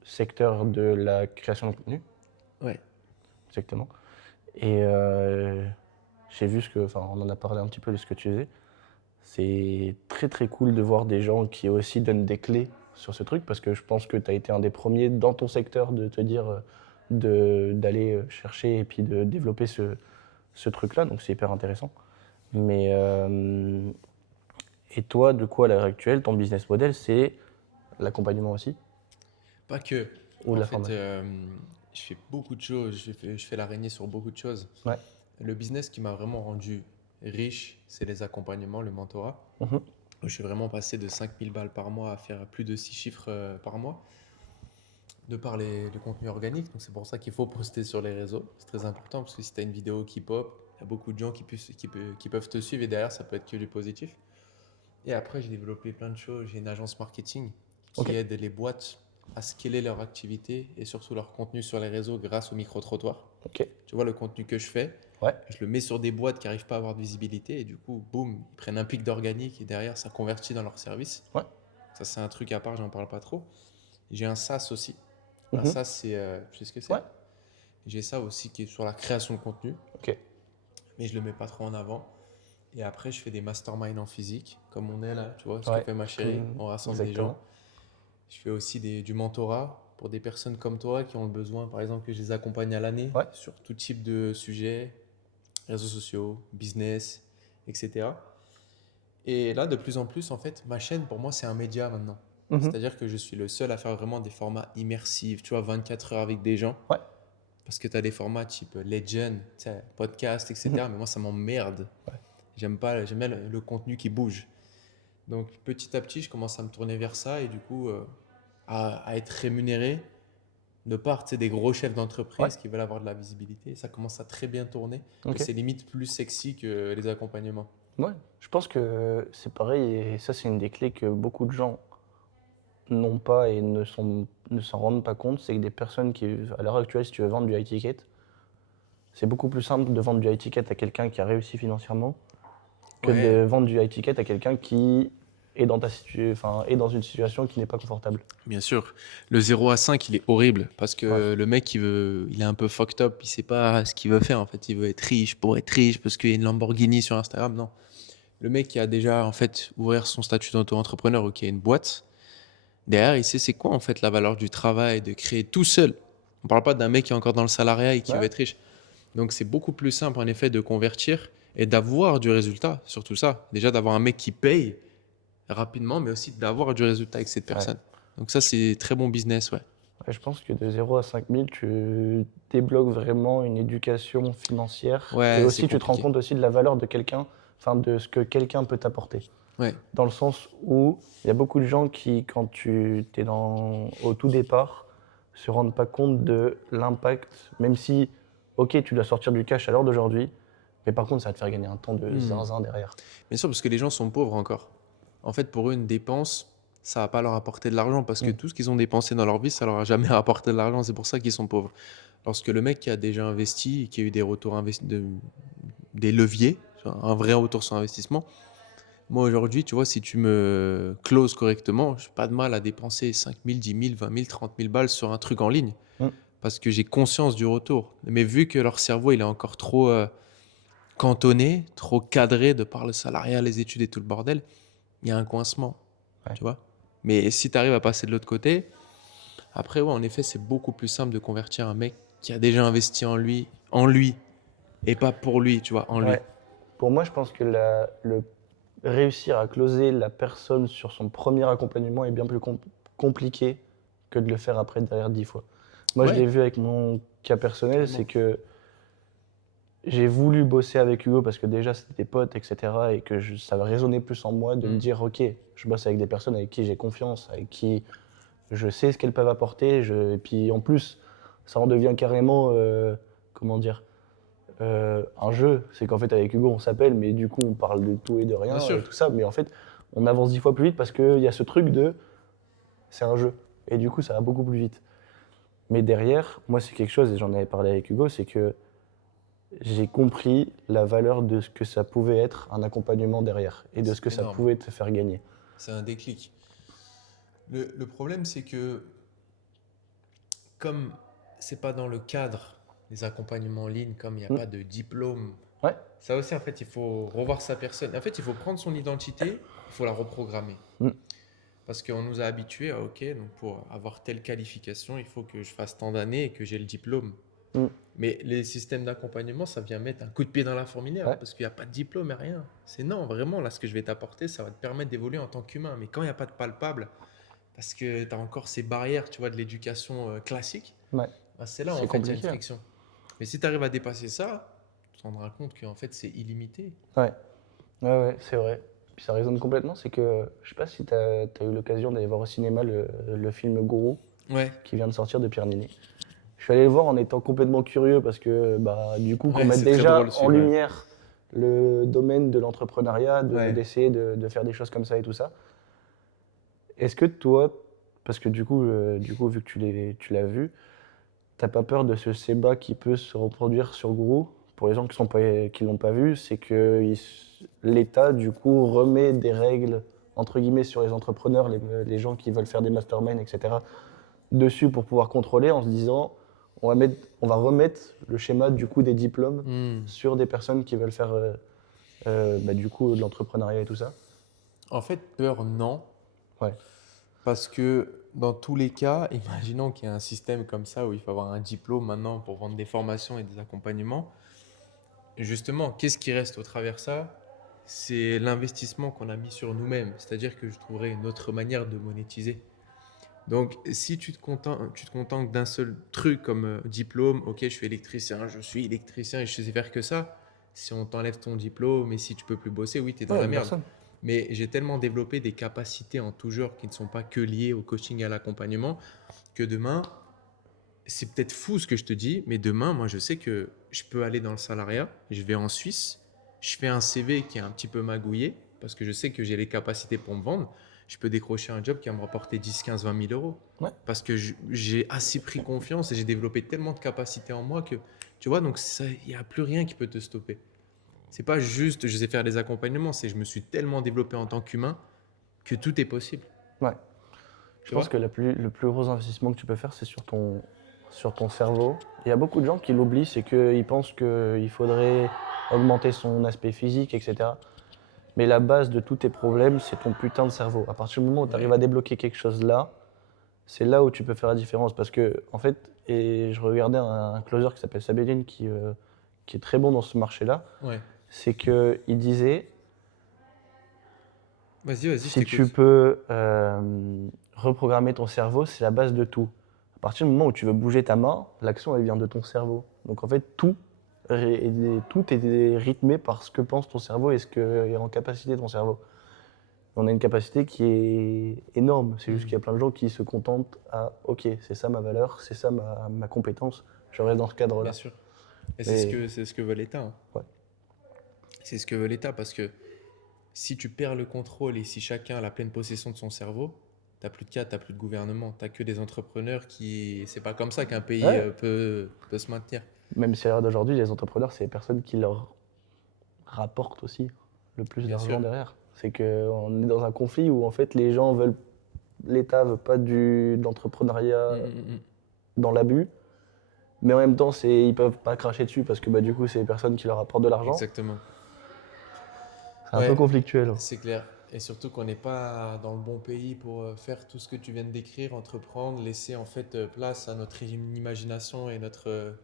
secteur de la création de contenu. Ouais. Exactement. Et j'ai vu enfin, on en a parlé un petit peu de ce que tu faisais. C'est très très cool de voir des gens qui aussi donnent des clés sur ce truc parce que je pense que tu as été un des premiers dans ton secteur de te dire d'aller chercher et puis de développer ce truc-là. Donc c'est hyper intéressant. Mais et toi, de quoi à l'heure actuelle, ton business model, c'est l'accompagnement aussi Pas que. ou En la fait, formation? je fais beaucoup de choses. Je fais l'araignée sur beaucoup de choses. Ouais. Le business qui m'a vraiment rendu riche, c'est les accompagnements, le mentorat. Mhm. Je suis vraiment passé de 5000 balles par mois à faire plus de 6 chiffres par mois, de par le contenu organique. Donc c'est pour ça qu'il faut poster sur les réseaux. C'est très important parce que si tu as une vidéo qui pop, il y a beaucoup de gens qui peuvent te suivre et derrière, ça peut être que du positif. Et après, j'ai développé plein de choses. J'ai une agence marketing qui Ok. aide les boîtes à scaler leur activité et surtout leur contenu sur les réseaux grâce au micro-trottoir. Ok. Tu vois, le contenu que je fais, Ouais. je le mets sur des boîtes qui n'arrivent pas à avoir de visibilité et du coup, boum, ils prennent un pic d'organique et derrière, ça convertit dans leur service. Ouais. Ça, c'est un truc à part, j'en parle pas trop. J'ai un SaaS aussi. Un Mhm. SaaS, c'est, tu sais ce que c'est? Ouais. J'ai ça aussi qui est sur la création de contenu, Ok. mais je le mets pas trop en avant. Et après, je fais des masterminds en physique, comme on est là, tu vois, ce que Ouais. fait ma chérie. On rassemble des gens. Exactement. Je fais aussi du mentorat pour des personnes comme toi qui ont le besoin, par exemple, que je les accompagne à l'année Ouais. sur tout type de sujets, réseaux sociaux, business, etc. Et là, de plus en plus, en fait, ma chaîne, pour moi, c'est un média maintenant. Mhm. C'est-à-dire que je suis le seul à faire vraiment des formats immersifs, tu vois, 24 heures avec des gens. Ouais. Parce que tu as des formats type Legend, tu sais, podcast, etc. Mhm. Mais moi, ça m'emmerde. Ouais. J'aime bien le contenu qui bouge. Donc, petit à petit, je commence à me tourner vers ça et du coup, à être rémunéré de part, tu sais, des gros chefs Ouais. d'entreprise qui veulent avoir de la visibilité. Ça commence à très bien tourner et Ok. c'est limite plus sexy que les accompagnements. Ouais. Je pense que c'est pareil et ça, c'est une des clés que beaucoup de gens n'ont pas et ne s'en rendent pas compte. C'est que des personnes qui, à l'heure actuelle, si tu veux vendre du high ticket, c'est beaucoup plus simple de vendre du high ticket à quelqu'un qui a réussi financièrement que Ouais, de vendre du high ticket à quelqu'un qui est est dans une situation qui n'est pas confortable. bien sûr. Le 0 à 5, il est horrible parce Ouais. que le mec, il est un peu fucked up. Il sait pas ce qu'il veut faire en fait. Il veut être riche pour être riche parce qu'il y a une Lamborghini sur Instagram. Non. Le mec qui a déjà en fait ouvert son statut d'auto-entrepreneur ou qui a une boîte, derrière, il sait c'est quoi en fait la valeur du travail, de créer tout seul. On parle pas d'un mec qui est encore dans le salariat et qui Ouais. veut être riche. Donc c'est beaucoup plus simple en effet de convertir et d'avoir du résultat, surtout ça. Déjà d'avoir un mec qui paye rapidement, mais aussi d'avoir du résultat avec cette Ouais. personne. Donc ça, c'est très bon business, ouais. Ouais, je pense que de 0 à 5 000, tu débloques vraiment une éducation financière et Ouais, c'est aussi tu te rends compliqué. compte aussi de la valeur de quelqu'un, enfin de ce que quelqu'un peut t'apporter. Ouais, Dans le sens où il y a beaucoup de gens qui, quand tu es au tout départ, se rendent pas compte de l'impact, même si, ok, tu dois sortir du cash à l'heure d'aujourd'hui, mais par contre, ça va te faire gagner un temps de zinzin derrière. bien sûr, parce que les gens sont pauvres encore. En fait, pour eux, une dépense, ça va pas leur apporter de l'argent parce que Mm. tout ce qu'ils ont dépensé dans leur vie, ça leur a jamais rapporté de l'argent. C'est pour ça qu'ils sont pauvres. Lorsque le mec qui a déjà investi et qui a eu des retours des leviers, un vrai retour sur investissement, moi aujourd'hui, tu vois, si tu me closes correctement, je n'ai pas de mal à dépenser 5 000, 10 000, 20 000, 30 000 balles sur un truc en ligne Mm. parce que j'ai conscience du retour. Mais vu que leur cerveau, il est encore trop cantonné, trop cadré de par le salariat, les études et tout le bordel, il y a un coincement, Ouais. tu vois. Mais si tu arrives à passer de l'autre côté, après, ouais, en effet, c'est beaucoup plus simple de convertir un mec qui a déjà investi en lui, et pas pour lui, tu vois, en lui. Ouais. Pour moi, je pense que réussir à closer la personne sur son premier accompagnement est bien plus compliqué que de le faire après derrière 10 fois. Moi, je Ouais, l'ai vu avec mon cas personnel, carrément. c'est que j'ai voulu bosser avec Hugo parce que déjà c'était des potes, etc. Et que ça résonnait plus en moi de me Mm. dire, ok, je bosse avec des personnes avec qui j'ai confiance, avec qui je sais ce qu'elles peuvent apporter. Et puis en plus, ça en devient carrément, comment dire, un jeu. C'est qu'en fait avec Hugo on s'appelle, mais du coup on parle de tout et de Bien rien sûr. et tout ça. Mais en fait, on avance 10 fois plus vite parce qu'il y a ce truc de, c'est un jeu. Et du coup ça va beaucoup plus vite. Mais derrière, moi c'est quelque chose, et j'en avais parlé avec Hugo, c'est que j'ai compris la valeur de ce que ça pouvait être un accompagnement derrière et de ce C'est que ça énorme. pouvait te faire gagner. C'est un déclic. Le problème, c'est que comme c'est pas dans le cadre des accompagnements en ligne, comme il n'y a Mm. pas de diplôme, Ouais, ça aussi, en fait, il faut revoir sa personne. En fait, il faut prendre son identité, il faut la reprogrammer. mm, Parce qu'on nous a habitués à, OK, donc pour avoir telle qualification, il faut que je fasse tant d'années et que j'ai le diplôme. mm, Mais les systèmes d'accompagnement, ça vient mettre un coup de pied dans la fourmilière ouais, parce qu'il n'y a pas de diplôme et rien. C'est non, vraiment, là, ce que je vais t'apporter, ça va te permettre d'évoluer en tant qu'humain. Mais quand il n'y a pas de palpable, parce que tu as encore ces barrières, tu vois, de l'éducation classique, ouais. bah, c'est là, C'est en fait, il y a une compliqué, hein. friction. Mais si tu arrives à dépasser ça, tu te rendras compte qu'en fait, c'est illimité. Ouais, ouais, ouais, c'est vrai. Puis ça résonne complètement, c'est que je sais pas si tu as eu l'occasion d'aller voir au cinéma le film Gourou Ouais, qui vient de sortir de Pierre Niney. Je suis allé le voir en étant complètement curieux parce que bah, du coup, qu'on ouais, mette c'est très déjà drôle ce en film. Ouais. lumière le domaine de l'entrepreneuriat, Ouais. d'essayer de faire des choses comme ça et tout ça. Est-ce que toi, parce que du coup vu que tu l'as vu, t'as pas peur de ce sébat qui peut se reproduire sur Guru? Pour les gens qui l'ont pas vu, c'est que l'État, du coup, remet des règles, entre guillemets, sur les entrepreneurs, les gens qui veulent faire des masterminds, etc., dessus pour pouvoir contrôler en se disant, on va remettre le schéma, du coup, des diplômes Hmm. sur des personnes qui veulent faire, bah, du coup, de l'entrepreneuriat et tout ça. En fait, peur, non. Ouais. Parce que dans tous les cas, imaginons qu'il y a un système comme ça où il faut avoir un diplôme maintenant pour vendre des formations et des accompagnements. Justement, qu'est-ce qui reste au travers de ça? C'est l'investissement qu'on a mis sur nous-mêmes. C'est-à-dire que je trouverai une autre manière de monétiser. Donc, si tu te contentes d'un seul truc comme diplôme, ok, je suis électricien et je sais faire que ça. Si on t'enlève ton diplôme et si tu peux plus bosser, oui, tu es dans Ouais, la merde. personne. Mais j'ai tellement développé des capacités en tout genre qui ne sont pas que liées au coaching et à l'accompagnement que demain, c'est peut-être fou ce que je te dis, mais demain, moi, je sais que je peux aller dans le salariat, je vais en Suisse, je fais un CV qui est un petit peu magouillé parce que je sais que j'ai les capacités pour me vendre. Je peux décrocher un job qui va me rapporter 10, 15, 20 000 euros Ouais. parce que j'ai assez pris confiance et j'ai développé tellement de capacités en moi que, tu vois, donc il n'y a plus rien qui peut te stopper. C'est pas juste je sais faire des accompagnements, c'est je me suis tellement développé en tant qu'humain que tout est possible. Ouais. Je Tu pense vois? que le plus gros investissement que tu peux faire, c'est sur ton cerveau. Il y a beaucoup de gens qui l'oublient, c'est qu'ils pensent qu'il faudrait augmenter son aspect physique, etc. Mais la base de tous tes problèmes, c'est ton putain de cerveau. À partir du moment où tu arrives Ouais. à débloquer quelque chose là, c'est là où tu peux faire la différence. Parce que, en fait, et je regardais un closer qui s'appelle Sabine qui est très bon dans ce marché-là. Ouais. c'est qu'il disait, Vas-y, je si tu t'écoute. peux reprogrammer ton cerveau, c'est la base de tout. À partir du moment où tu veux bouger ta main, l'action, elle vient de ton cerveau. Donc en fait, tout est rythmé par ce que pense ton cerveau et ce que est en capacité ton cerveau. On a une capacité qui est énorme. C'est juste qu'il y a plein de gens qui se contentent à OK, c'est ça ma valeur, c'est ça ma compétence, je reste dans ce Bien cadre-là. sûr. Et Mais c'est ce que veut l'État, hein. ouais, C'est ce que veut l'État parce que si tu perds le contrôle et si chacun a la pleine possession de son cerveau, t'as plus de cadre, t'as plus de gouvernement, t'as que des entrepreneurs qui. C'est pas comme ça qu'un pays ouais. peut se maintenir. Même si à l'heure d'aujourd'hui, les entrepreneurs, c'est les personnes qui leur rapportent aussi le plus Bien d'argent sûr. derrière. C'est qu'on est dans un conflit où en fait les gens veulent, l'État veut pas de Mm, l'entrepreneuriat mm, mm. dans l'abus, mais en même temps ils peuvent pas cracher dessus parce que bah, du coup c'est les personnes qui leur apportent de l'argent. Exactement. C'est un peu Ouais, conflictuel. c'est clair. Et surtout qu'on n'est pas dans le bon pays pour faire tout ce que tu viens de décrire, entreprendre, laisser en fait place à notre imagination et notre,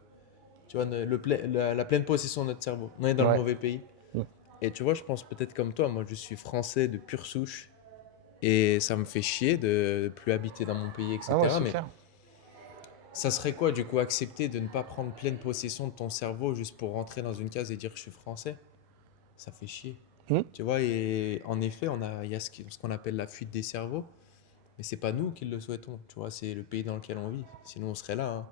tu vois, la pleine possession de notre cerveau. On est dans le Ouais. mauvais pays. Mm. Et tu vois, je pense peut-être comme toi, moi je suis français de pure souche et ça me fait chier de ne plus habiter dans mon pays, Ah ouais, etc. c'est Mais clair. ça serait quoi du coup accepter de ne pas prendre pleine possession de ton cerveau juste pour rentrer dans une case et dire que je suis français? Ça fait chier. Mm. Tu vois, et en effet, il y a ce qu'on appelle la fuite des cerveaux, mais c'est pas nous qui le souhaitons. Tu vois, c'est le pays dans lequel on vit. Sinon, on serait là, hein.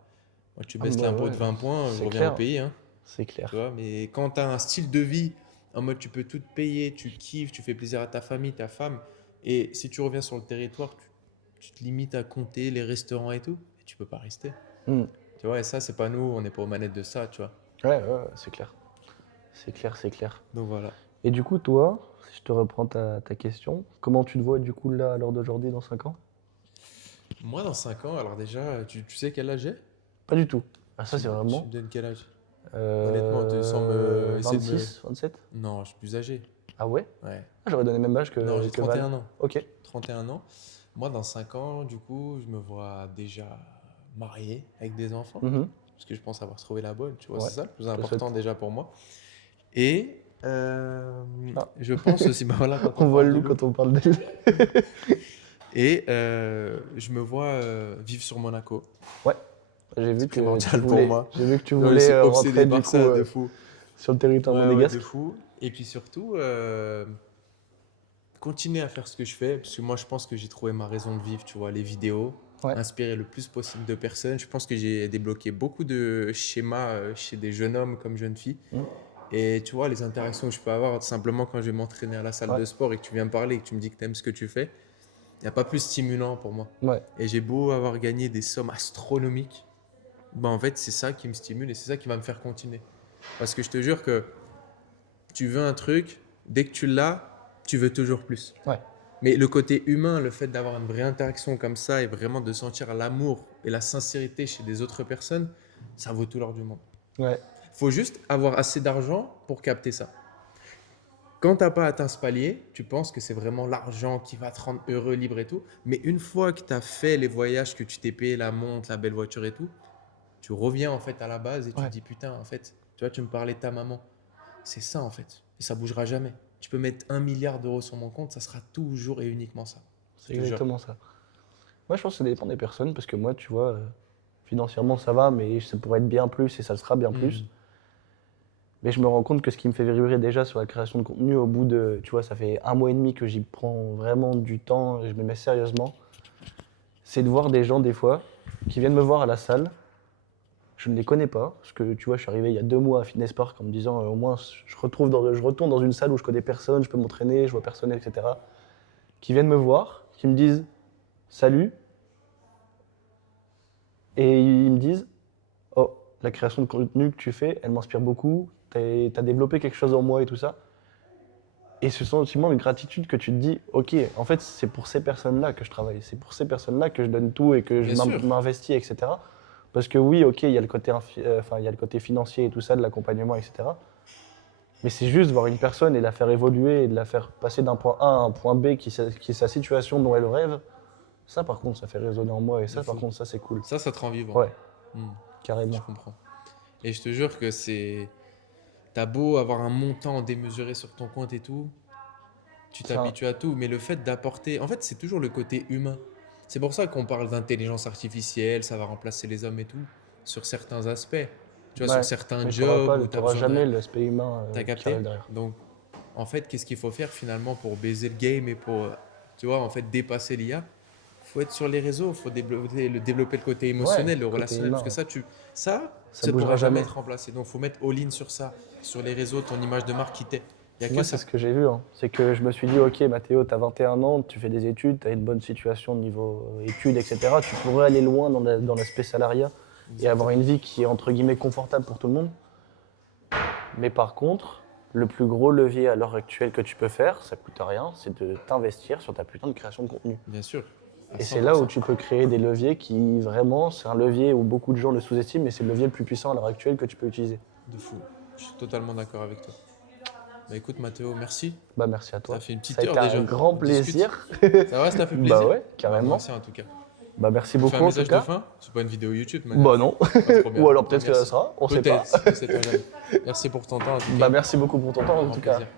Moi, tu Ah baisses bah l'impôt ouais, de 20 points, je c'est reviens au clair. pays, hein. C'est Tu clair. vois, mais quand tu as un style de vie en mode tu peux tout te payer, tu kiffes, tu fais plaisir à ta famille, ta femme, et si tu reviens sur le territoire, tu te limites à compter les restaurants et tout, et tu peux pas rester. Mm. Tu vois, et ça, c'est pas nous, on n'est pas aux manettes de ça, tu vois. Ouais, c'est clair. C'est clair, c'est clair. Donc voilà. Et du coup, toi, si je te reprends ta question, comment tu te vois du coup là à l'heure d'aujourd'hui dans 5 ans? Moi, dans 5 ans, alors déjà, tu sais quel âge j'ai? Pas du tout. Ah ça c'est Tu vraiment me donnes quel âge? Honnêtement, sans me essayer de me. 26, 27? Non, je suis plus âgé. Ah ouais? Ouais. Ah, j'aurais donné le même âge Non, j'ai que trente et Val. un ans. Ok. 31 ans. Moi, dans 5 ans, du coup, je me vois déjà marié avec des enfants. Mhm. Parce que je pense avoir trouvé la bonne, tu vois, Ouais, c'est ça le plus je te important souhaite. déjà pour moi. Et Ah, je pense aussi, bah voilà, quand on on voit parle le de loup loup. quand on parle d'elle. Et je me vois vivre sur Monaco. Ouais, C'est primordial pour moi. j'ai vu que tu Genre, je voulais suis rentrer obsédé du par coup ça, de fou. sur le territoire Ouais, ouais, de monégasque. fou. Et puis surtout, continuer à faire ce que je fais, parce que moi, je pense que j'ai trouvé ma raison de vivre, tu vois, les vidéos, Ouais. inspirer le plus possible de personnes. Je pense que j'ai débloqué beaucoup de schémas chez des jeunes hommes comme jeunes filles. Mhm. Et tu vois, les interactions que je peux avoir simplement quand je vais m'entraîner à la salle Ouais. de sport et que tu viens me parler et que tu me dis que tu aimes ce que tu fais, il n'y a pas plus stimulant pour moi. Ouais. Et j'ai beau avoir gagné des sommes astronomiques, bah en fait, c'est ça qui me stimule et c'est ça qui va me faire continuer. Parce que je te jure que tu veux un truc, dès que tu l'as, tu veux toujours plus. Ouais. Mais le côté humain, le fait d'avoir une vraie interaction comme ça et vraiment de sentir l'amour et la sincérité chez des autres personnes, ça vaut tout l'or du monde. Ouais. Faut juste avoir assez d'argent pour capter ça. Quand tu n'as pas atteint ce palier, tu penses que c'est vraiment l'argent qui va te rendre heureux, libre et tout. Mais une fois que tu as fait les voyages, que tu t'es payé la montre, la belle voiture et tout, tu reviens en fait à la base et tu te Ouais. dis putain, en fait, tu vois, tu me parlais de ta maman. C'est ça en fait. Et ça bougera jamais. Tu peux mettre 1 milliard d'euros sur mon compte, ça sera toujours et uniquement ça. Je C'est te jure. exactement ça. Moi, je pense que ça dépend des personnes parce que moi, tu vois, financièrement ça va, mais ça pourrait être bien plus et ça le sera bien plus. Mhm. Mais je me rends compte que ce qui me fait vibrer déjà sur la création de contenu, au bout de, tu vois, ça fait 1 mois et demi que j'y prends vraiment du temps et je me mets sérieusement, c'est de voir des gens des fois qui viennent me voir à la salle. Je ne les connais pas, parce que tu vois, je suis arrivé il y a 2 mois à Fitness Park en me disant au moins je retourne dans une salle où je connais personne, je peux m'entraîner, je vois personne, etc. Qui viennent me voir, qui me disent salut, et ils me disent oh, la création de contenu que tu fais, elle m'inspire beaucoup, t'as développé quelque chose en moi et tout ça. Et ce sentiment de gratitude que tu te dis, ok, en fait, c'est pour ces personnes-là que je travaille, c'est pour ces personnes-là que je donne tout et que je Bien sûr. m'investis, etc. Parce que oui, ok, il y a le côté, il y a le côté financier et tout ça, de l'accompagnement, etc. Mais c'est juste voir une personne et la faire évoluer et de la faire passer d'un point A à un point B qui est sa situation dont elle rêve. Ça, par contre, ça fait résonner en moi et De ça, par fou. contre, ça, c'est cool. Ça te rend vivant. Ouais, Mhm. Je carrément. comprends. Et je te jure que c'est T'as beau avoir un montant démesuré sur ton compte et tout, tu Ça, t'habitues à tout. Mais le fait d'apporter, en fait, c'est toujours le côté humain. C'est pour ça qu'on parle d'intelligence artificielle, ça va remplacer les hommes et tout, sur certains aspects. Tu vois, sur ouais. certains Mais jobs où tu as t'auras besoin de... jamais l'aspect humain T'as qui arrive capté? derrière. Donc, en fait, qu'est-ce qu'il faut faire finalement pour baiser le game et pour, tu vois, en fait, dépasser l'IA? Faut être sur les réseaux, faut développer le côté Ouais, émotionnel, le côté relationnel, parce que humain, ça, ça ça ne pourra bougera jamais jamais. être remplacé. Donc, faut mettre all-in sur ça, sur les réseaux, ton image de marque qui t'est. Il n'y a que Moi, c'est ça. ce que j'ai vu, hein. C'est que je me suis dit, ok, Mathéo, tu as 21 ans, tu fais des études, tu as une bonne situation au niveau études, etc. Tu pourrais aller loin dans l'aspect salariat et avoir une Exactement. vie qui est entre guillemets confortable pour tout le monde. Mais par contre, le plus gros levier à l'heure actuelle que tu peux faire, ça coûte rien, c'est de t'investir sur ta putain de création de contenu. Bien sûr, à Et c'est là où 100%. tu peux créer des leviers qui vraiment, c'est un levier où beaucoup de gens le sous-estiment, mais c'est le levier le plus puissant à l'heure actuelle que tu peux utiliser. De fou. Je suis totalement d'accord avec toi. Bah écoute, Mathéo, merci. Bah merci à Ça toi. fait une Ça a petite heure été un déjà. grand On discute. plaisir. Ça va, ça t'a fait Bah plaisir? ouais, Bah, moi carrément. aussi, en tout cas. Bah merci Tu fais un beaucoup en tout message de cas. fin? C'est pas une vidéo YouTube, de manière. Bah non. Pas trop bien. Ou alors Bah, peut-être que ça merci. sera, on sait pas. Peut-être, on sait pas jamais. Merci pour ton temps, en tout Bah cas. merci beaucoup pour ton temps Un en grand tout cas. plaisir.